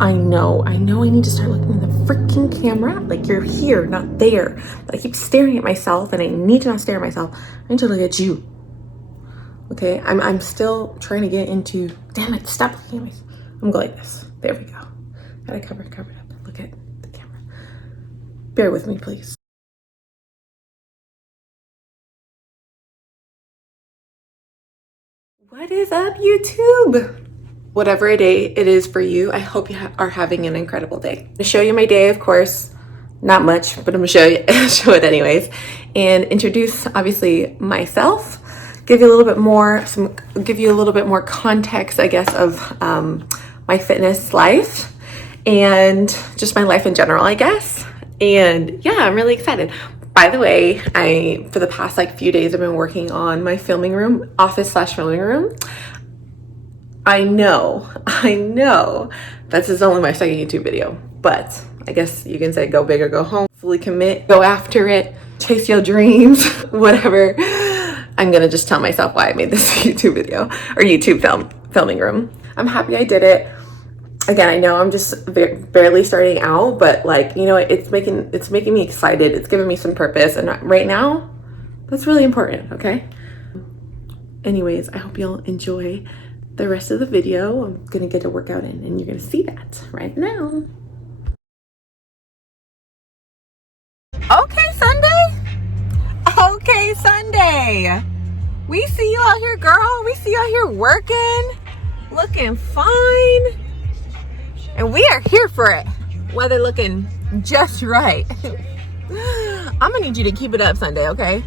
I need to start looking at the freaking camera. Like, you're here, not there. But I keep staring at myself, and I need to not stare at myself. I need to look at you. Okay, I'm still trying to get into, damn it, stop looking at myself. I'm going like this. There we go. Gotta cover it up. Look at the camera. Bear with me, please. What is up, YouTube? Whatever day it is for you, I hope you are having an incredible day. I'm gonna show you my day, of course. Not much, but I'm gonna show you, show it anyways, and introduce obviously myself. Give you a little bit more context, I guess, of my fitness life and just my life in general, I guess. And yeah, I'm really excited. By the way, for the past like few days, I've been working on my filming room, office/filming room. I know this is only my second YouTube video, but I guess you can say go big or go home, fully commit, go after it, chase your dreams, whatever. I'm gonna just tell myself why I made this YouTube video or YouTube filming room. I'm happy I did it. Again, I know I'm just barely starting out, but like, you know, it's making me excited. It's giving me some purpose, and right now, that's really important, okay? Anyways, I hope you'll enjoy the rest of the video. I'm gonna get a workout in, and you're gonna see that right now. Okay, Sunday. We see you out here, girl. We see you out here working, looking fine. And we are here for it. Weather looking just right. I'm gonna need you to keep it up, Sunday, okay?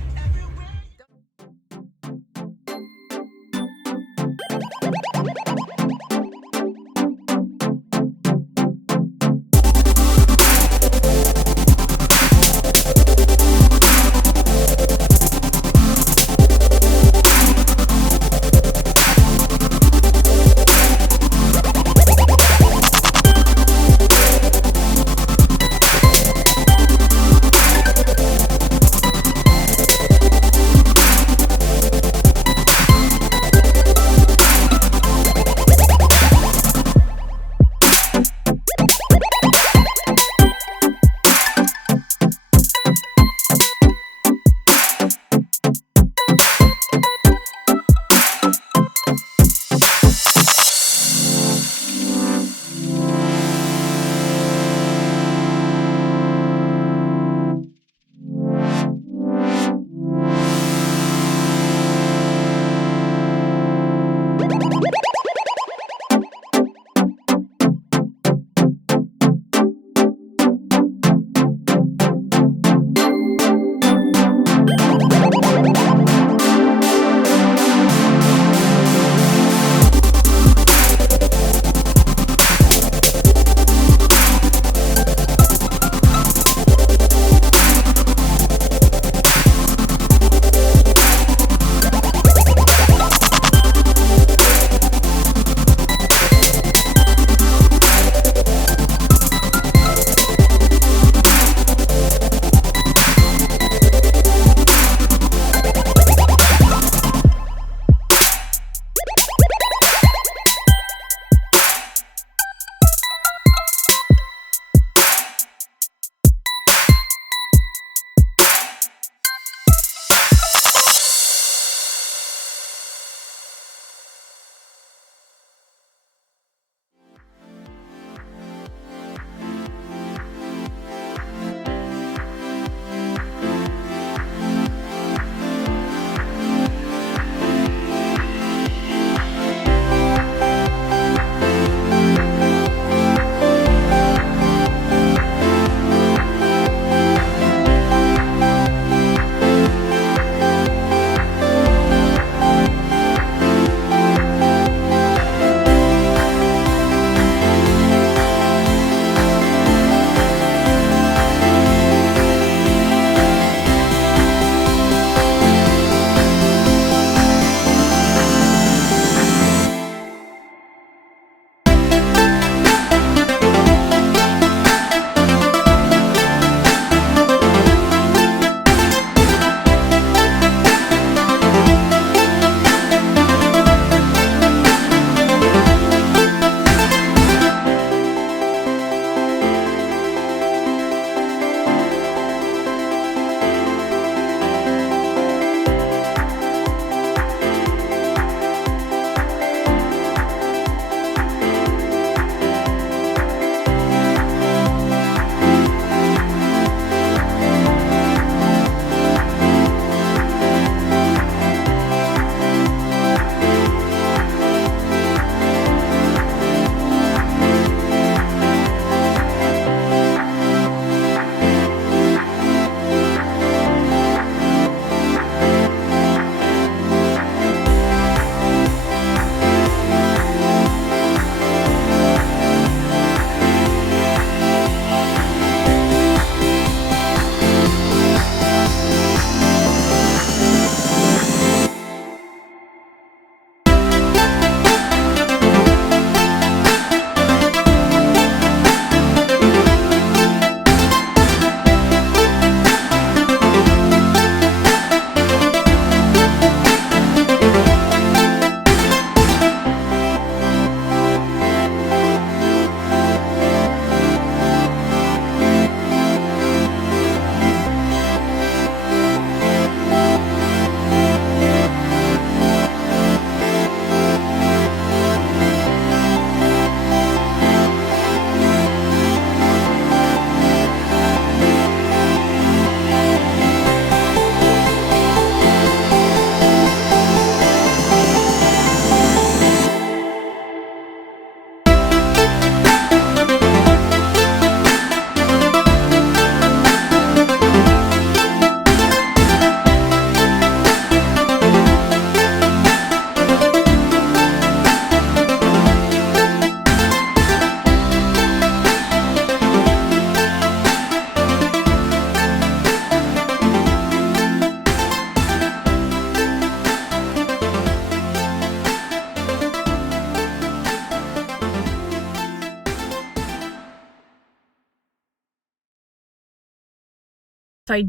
So I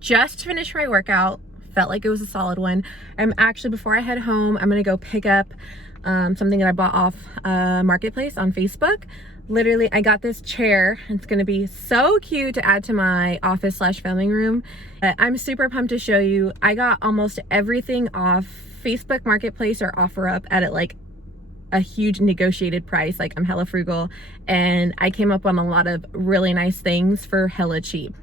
just finished my workout, felt like it was a solid one. I'm actually, before I head home, I'm gonna go pick up something that I bought off Marketplace on Facebook. Literally, I got this chair. It's gonna be so cute to add to my office / filming room. I'm super pumped to show you. I got almost everything off Facebook Marketplace or OfferUp at like a huge negotiated price. Like, I'm hella frugal, and I came up on a lot of really nice things for hella cheap.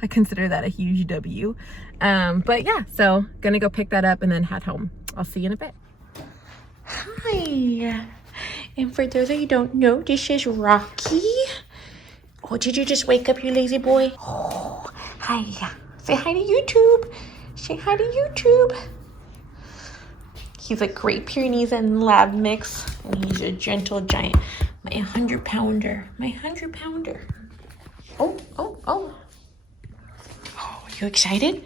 I consider that a huge W. But yeah, so gonna go pick that up and then head home. I'll see you in a bit. Hi. And for those of you who don't know, this is Rocky. Oh, did you just wake up, you lazy boy? Oh, hi. Say hi to YouTube. Say hi to YouTube. He's a Great Pyrenees and Lab mix, and he's a gentle giant. My 100-pounder. My 100-pounder. Oh, oh, oh. Oh, you excited?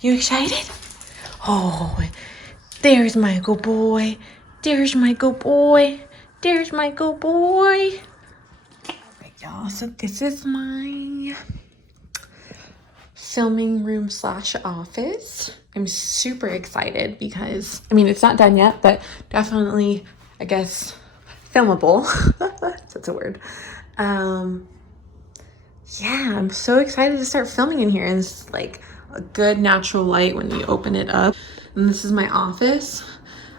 You excited? Oh, there's my good boy. There's my good boy. There's my good boy. Alright, y'all. So this is my filming room / office. I'm super excited because, I mean, it's not done yet, but definitely, I guess, filmable. That's a word. Yeah, I'm so excited to start filming in here. And it's like a good natural light when you open it up. And this is my office.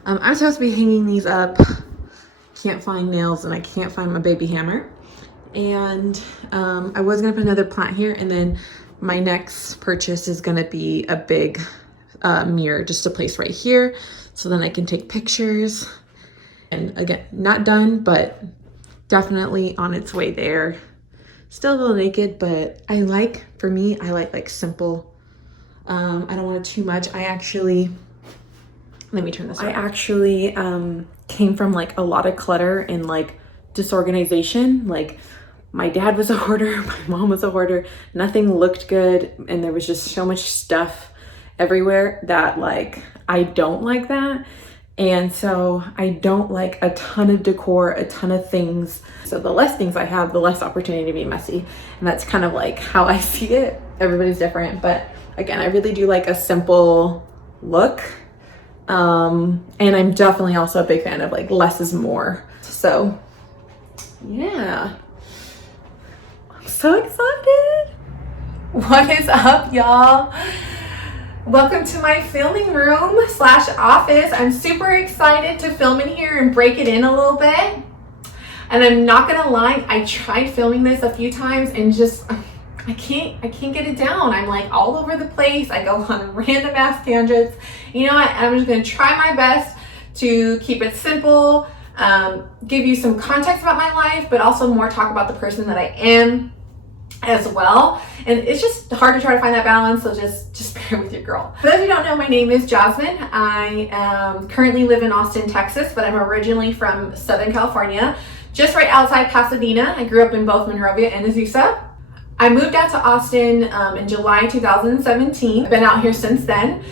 I'm supposed to be hanging these up. Can't find nails and I can't find my baby hammer. And I was gonna put another plant here, and then my next purchase is gonna be a big mirror just to place right here, so then I can take pictures. And again, not done, but definitely on its way there. Still a little naked, but I like, for me, I like simple. I don't want it too much. I actually, let me turn this around. I actually came from like a lot of clutter and like disorganization. Like, my dad was a hoarder, my mom was a hoarder, nothing looked good, and there was just so much stuff everywhere that like, I don't like that. And so I don't like a ton of decor, a ton of things. So the less things I have, the less opportunity to be messy. And that's kind of like how I see it. Everybody's different, but again, I really do like a simple look. And I'm definitely also a big fan of like less is more. So yeah, I'm so excited. What is up, y'all? Welcome to my filming room / office. I'm super excited to film in here and break it in a little bit. And I'm not gonna lie, I tried filming this a few times and just, I can't get it down. I'm like all over the place. I go on random ass tangents. You know what? I'm just gonna try my best to keep it simple, give you some context about my life, but also more talk about the person that I am as well. And it's just hard to try to find that balance, so just bear with your girl. For those of you who don't know, my name is Jasmine. I currently live in Austin, Texas, but I'm originally from Southern California, just right outside Pasadena. I grew up in both Monrovia and Azusa. I moved out to Austin in July 2017. I've been out here since then.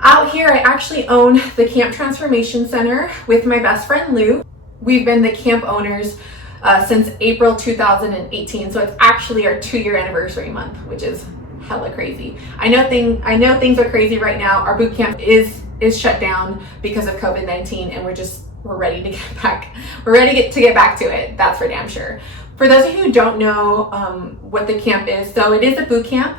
Out here, I actually own the Camp Transformation Center with my best friend Lou. We've been the camp owners since April 2018, so it's actually our 2-year anniversary month, which is hella crazy. I know things are crazy right now. Our boot camp is shut down because of COVID-19, and we're ready to get back. We're ready to get back to it. That's for damn sure. For those of you who don't know what the camp is, so it is a boot camp.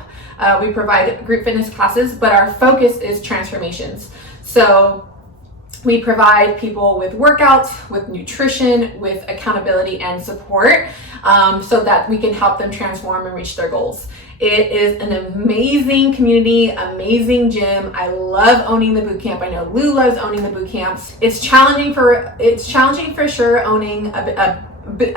We provide group fitness classes, but our focus is transformations. So we provide people with workouts, with nutrition, with accountability and support, so that we can help them transform and reach their goals. It is an amazing community, amazing gym. I love owning the boot camp. I know Lou loves owning the boot camps. It's challenging for sure owning a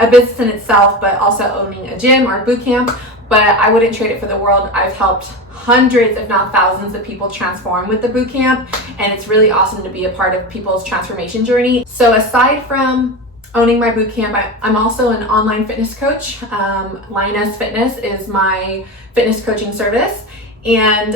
business in itself, but also owning a gym or a boot camp. But I wouldn't trade it for the world. I've helped hundreds, if not thousands, of people transform with the boot camp, and it's really awesome to be a part of people's transformation journey. So aside from owning my boot camp, I'm also an online fitness coach. Lioness Fitness is my fitness coaching service, and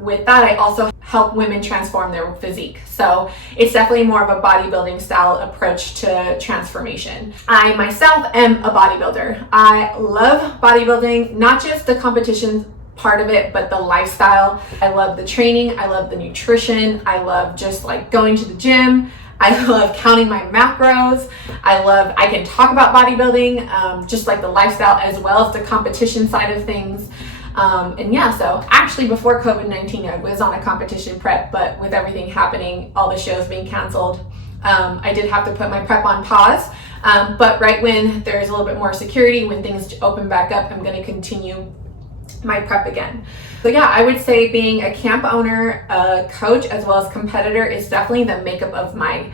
with that, I also help women transform their physique. So it's definitely more of a bodybuilding style approach to transformation. I myself am a bodybuilder. I love bodybuilding, not just the competitions part of it, but the lifestyle. I love the training, I love the nutrition, I love just like going to the gym, I love counting my macros, I can talk about bodybuilding, just like the lifestyle as well as the competition side of things. And yeah, so actually before COVID-19 I was on a competition prep, but with everything happening, all the shows being canceled, I did have to put my prep on pause. But right when there's a little bit more security, when things open back up, I'm going to continue my prep again. So yeah, I would say being a camp owner, a coach, as well as competitor is definitely the makeup of my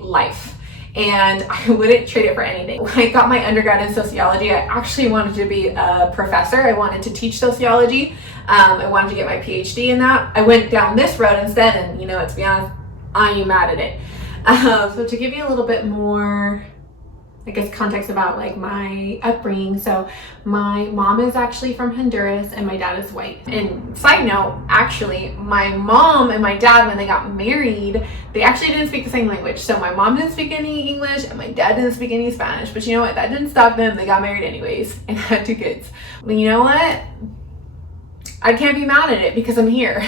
life. And I wouldn't trade it for anything. When I got my undergrad in sociology, I actually wanted to be a professor. I wanted to teach sociology. I wanted to get my PhD in that. I went down this road instead, and to be honest, I ain't mad at it. So to give you a little bit more, I guess, context about like my upbringing. So my mom is actually from Honduras and my dad is white. And side note, actually, my mom and my dad, when they got married, they actually didn't speak the same language. So my mom didn't speak any English and my dad didn't speak any Spanish. But you know what? That didn't stop them. They got married anyways and had 2 kids. But you know what? I can't be mad at it because I'm here.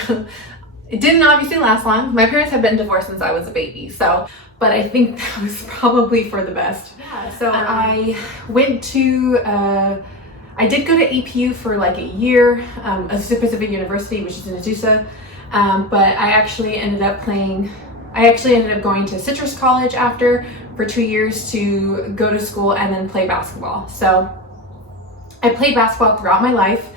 It didn't obviously last long. My parents have been divorced since I was a baby, but I think that was probably for the best. Yeah, so I went to, I did go to APU for like a year, Azusa Pacific University, which is in Azusa, but I actually ended up going to Citrus College after for 2 years to go to school and then play basketball. So I played basketball throughout my life.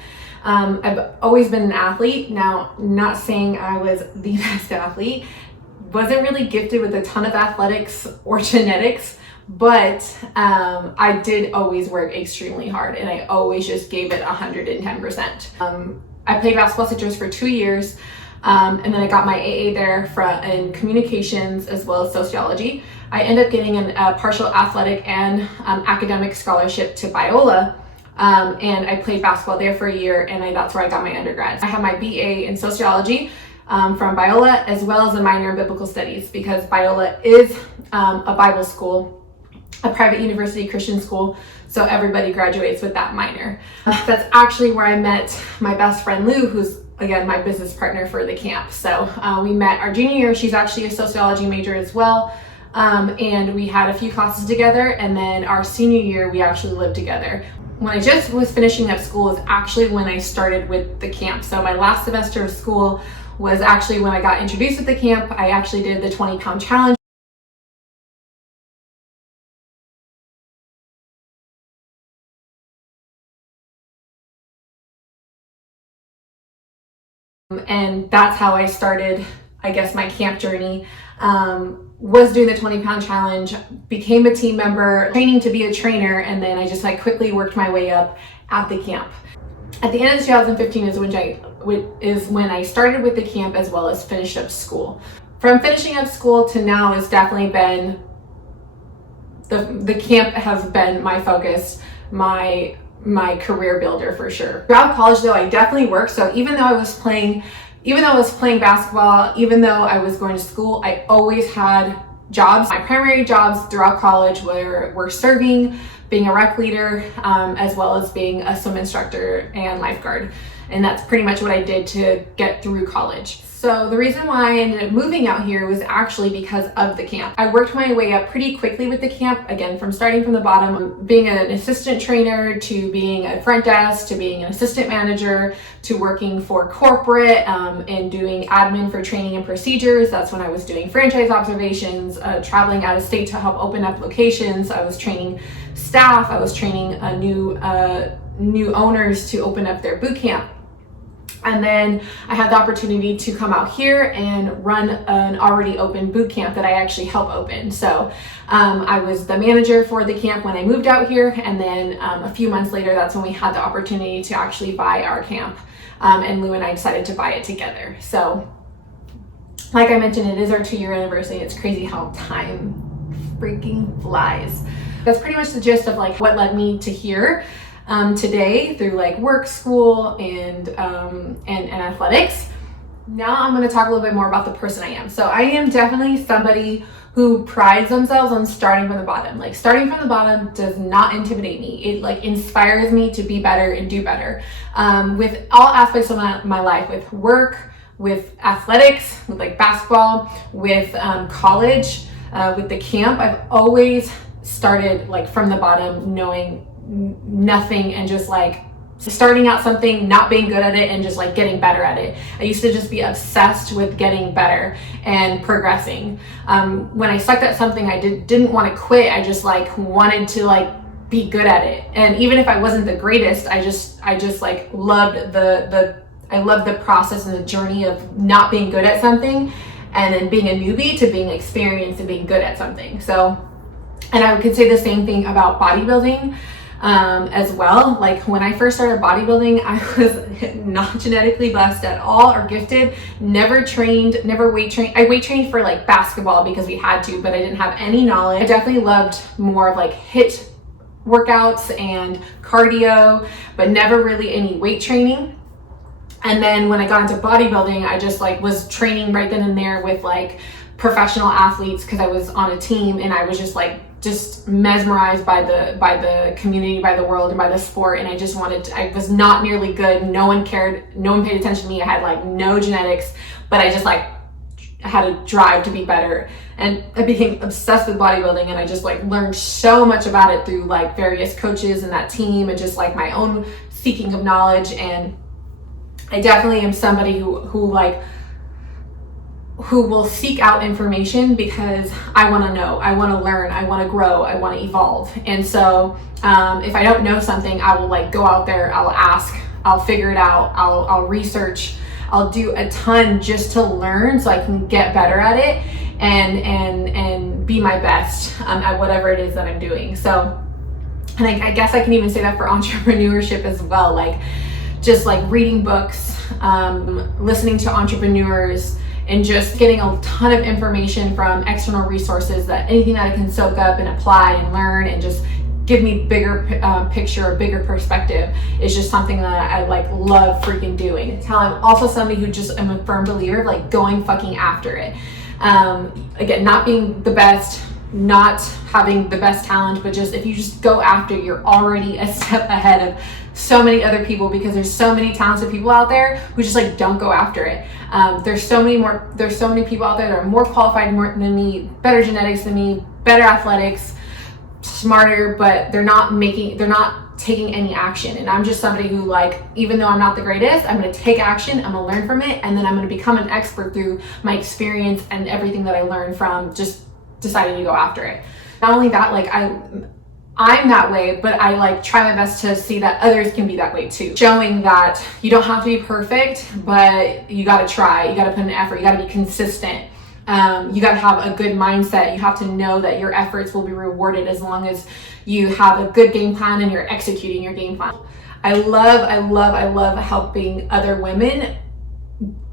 I've always been an athlete. Now, not saying I was the best athlete, wasn't really gifted with a ton of athletics or genetics, but I did always work extremely hard and I always just gave it 110%. I played basketball Citrus for 2 years, and then I got my AA there in communications as well as sociology. I ended up getting a partial athletic and academic scholarship to Biola. And I played basketball there for a year, and that's where I got my undergrad. I have my BA in sociology from Biola, as well as a minor in biblical studies, because Biola is a Bible school, a private university Christian school, so everybody graduates with that minor. That's actually where I met my best friend Lou, who's again my business partner for the camp. So we met our junior year. She's actually a sociology major as well. And we had a few classes together, and then our senior year we actually lived together. When I just was finishing up school is actually when I started with the camp. So my last semester of school was actually when I got introduced with the camp. I actually did the 20-pound challenge. And that's how I started, I guess, my camp journey. Was doing the 20-pound challenge, became a team member, training to be a trainer, and then I just quickly worked my way up at the camp. At the end of 2015 is when I started with the camp as well as finished up school. From finishing up school to now has definitely been, the camp has been my focus, my career builder for sure. Throughout college though, I definitely worked. So even though I was playing basketball, even though I was going to school, I always had jobs. My primary jobs throughout college were serving, being a rec leader, as well as being a swim instructor and lifeguard. And that's pretty much what I did to get through college. So the reason why I ended up moving out here was actually because of the camp. I worked my way up pretty quickly with the camp, again, from starting from the bottom, being an assistant trainer to being a front desk, to being an assistant manager, to working for corporate and doing admin for training and procedures. That's when I was doing franchise observations, traveling out of state to help open up locations. I was training staff. I was training new owners to open up their boot camp. And then I had the opportunity to come out here and run an already open boot camp that I actually helped open. So I was the manager for the camp when I moved out here. And then a few months later, that's when we had the opportunity to actually buy our camp. And Lou and I decided to buy it together. So like I mentioned, it is our 2-year anniversary. It's crazy how time freaking flies. That's pretty much the gist of what led me to here. Today through work, school, and athletics. Now I'm going to talk a little bit more about the person I am. So I am definitely somebody who prides themselves on starting from the bottom. Like starting from the bottom does not intimidate me. It like inspires me to be better and do better with all aspects of my life, with work, with athletics, with like basketball, with college, with the camp. I've always started like from the bottom, knowing nothing and just like starting out something, not being good at it, and just like getting better at it. I used to just be obsessed with getting better and progressing. When I sucked at something, I didn't want to quit. I just like wanted to like be good at it. And even if I wasn't the greatest, I just like loved I loved the process and the journey of not being good at something and then being a newbie to being experienced and being good at something. So, and I could say the same thing about bodybuilding as well. Like when I first started bodybuilding, I was not genetically blessed at all or gifted, never trained, never weight trained. I weight trained for like basketball because we had to, but I didn't have any knowledge. I definitely loved more of like HIIT workouts and cardio, but never really any weight training. And then when I got into bodybuilding, I just like was training right then and there with like professional athletes because I was on a team, and I was just mesmerized by the community, by the world, and by the sport. And I just I was not nearly good. No one cared. No one paid attention to me. I had like no genetics, but I just like had a drive to be better. And I became obsessed with bodybuilding, and I just like learned so much about it through like various coaches and that team, and just like my own seeking of knowledge. And I definitely am somebody who will seek out information because I want to know, I want to learn, I want to grow, I want to evolve. And so if I don't know something, I will like go out there, I'll ask, I'll figure it out, I'll research, I'll do a ton just to learn so I can get better at it and be my best at whatever it is that I'm doing. So, and I guess I can even say that for entrepreneurship as well, like just like reading books, listening to entrepreneurs, and just getting a ton of information from external resources, that anything that I can soak up and apply and learn and just give me bigger picture, a bigger perspective is just something that I like love freaking doing. It's how I'm also somebody who just am a firm believer of like going fucking after it. Again, not being the best, not having the best talent, but just if you just go after it, you're already a step ahead of so many other people, because there's so many talented people out there who just like don't go after it. There's so many people out there that are more qualified than me, better genetics than me, better athletics, smarter, but they're not taking any action. And I'm just somebody who like, even though I'm not the greatest, I'm going to take action, I'm going to learn from it, and then I'm going to become an expert through my experience and everything that I learned from just deciding to go after it. Not only that, like I'm that way, but I like try my best to see that others can be that way too. Showing that you don't have to be perfect, but you got to try, you got to put an effort, you got to be consistent. You got to have a good mindset. You have to know that your efforts will be rewarded as long as you have a good game plan and you're executing your game plan. I love helping other women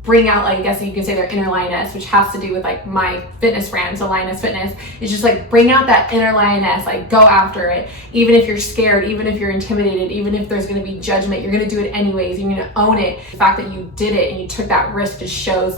bring out, like, I guess you can say, their inner lioness, which has to do with like my fitness brand. So Lioness Fitness is just like bring out that inner lioness, like go after it. Even if you're scared, even if you're intimidated, even if there's going to be judgment, you're going to do it anyways. You're going to own it. The fact that you did it and you took that risk just shows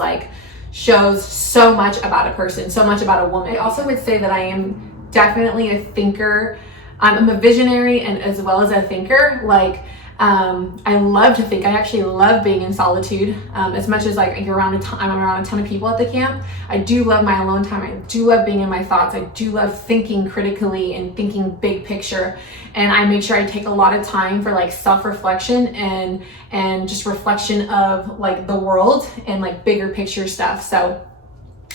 so much about a person, so much about a woman. I also would say that I am definitely a thinker. I'm a visionary and as well as a thinker. Like, I love to think. I actually love being in solitude. As much as like I'm around a ton of people at the camp, I do love my alone time. I do love being in my thoughts. I do love thinking critically and thinking big picture. And I make sure I take a lot of time for like self-reflection and just reflection of like the world and like bigger picture stuff. So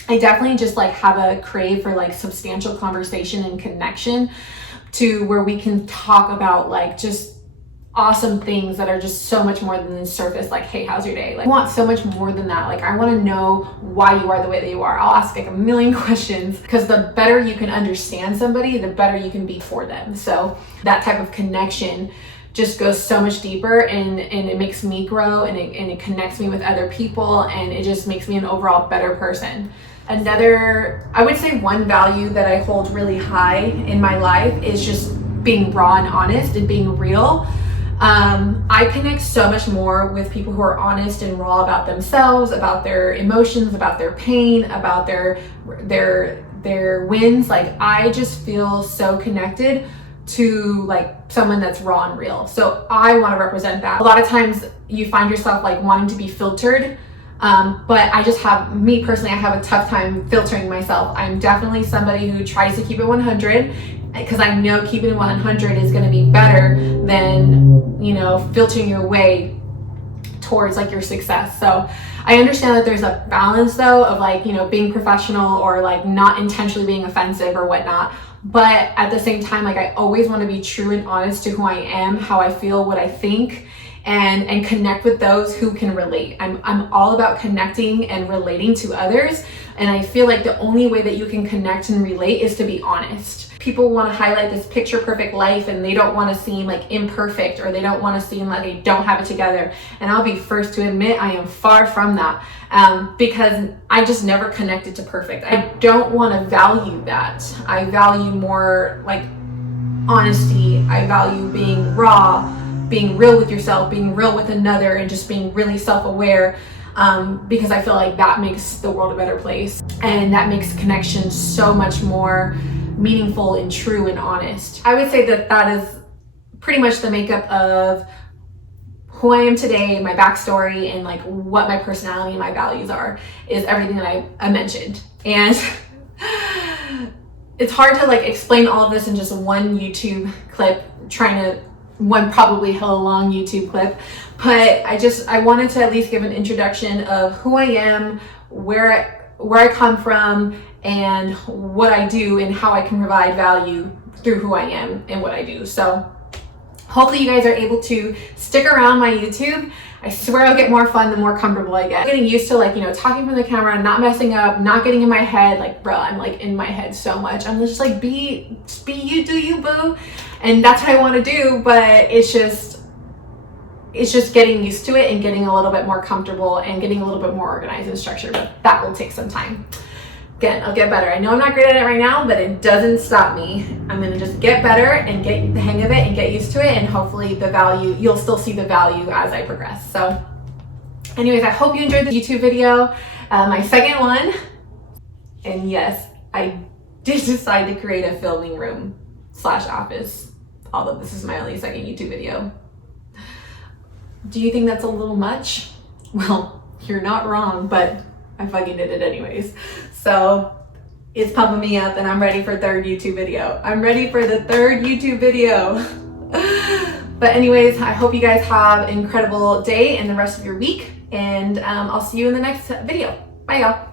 I definitely just like have a crave for like substantial conversation and connection to where we can talk about like just awesome things that are just so much more than the surface, like, hey, how's your day? Like, I want so much more than that. Like, I want to know why you are the way that you are. I'll ask like a million questions, because the better you can understand somebody, the better you can be for them. So that type of connection just goes so much deeper, and it makes me grow, and it connects me with other people, and it just makes me an overall better person. Another, I would say one value that I hold really high in my life is just being raw and honest and being real. I connect so much more with people who are honest and raw about themselves, about their emotions, about their pain, about their their wins. Like, I just feel so connected to like someone that's raw and real. So I want to represent that. A lot of times you find yourself like wanting to be filtered, but I just have, me personally, I have a tough time filtering myself. I'm definitely somebody who tries to keep it 100 because I know keeping it 100 is going to be better than, you know, filtering your way towards like your success. So I understand that there's a balance though of like, you know, being professional or like not intentionally being offensive or whatnot. But at the same time, like, I always want to be true and honest to who I am, how I feel, what I think, and connect with those who can relate. I'm all about connecting and relating to others. And I feel like the only way that you can connect and relate is to be honest. People want to highlight this picture perfect life and they don't want to seem like imperfect, or they don't want to seem like they don't have it together. And I'll be first to admit I am far from that, because I just never connected to perfect. I don't want to value that. I value more like honesty. I value being raw, being real with yourself, being real with another, and just being really self-aware. Because I feel like that makes the world a better place, and that makes connection so much more meaningful and true and honest. I would say that that is pretty much the makeup of who I am today, my backstory, and like what my personality and my values are, is everything that I mentioned. And it's hard to like explain all of this in just one YouTube clip, one probably hella long YouTube clip, but I wanted to at least give an introduction of who I am, where I come from, and what I do, and how I can provide value through who I am and what I do. So hopefully you guys are able to stick around my YouTube. I swear I'll get more fun the more comfortable I get. I'm getting used to like, you know, talking from the camera, not messing up, not getting in my head. Like, bro, I'm like in my head so much. I'm just like, be you, do you, boo. And that's what I want to do, but it's just getting used to it and getting a little bit more comfortable and getting a little bit more organized and structured, but that will take some time. Again, I'll get better. I know I'm not great at it right now, but it doesn't stop me. I'm gonna just get better and get the hang of it and get used to it, and hopefully you'll still see the value as I progress. So anyways, I hope you enjoyed this YouTube video, my second one. And yes, I did decide to create a filming room / office, although this is my only second YouTube video. Do you think that's a little much? Well, you're not wrong, but I fucking did it anyways. So it's pumping me up, and I'm ready for third YouTube video. I'm ready for the third YouTube video. But anyways, I hope you guys have an incredible day and the rest of your week, and I'll see you in the next video. Bye y'all.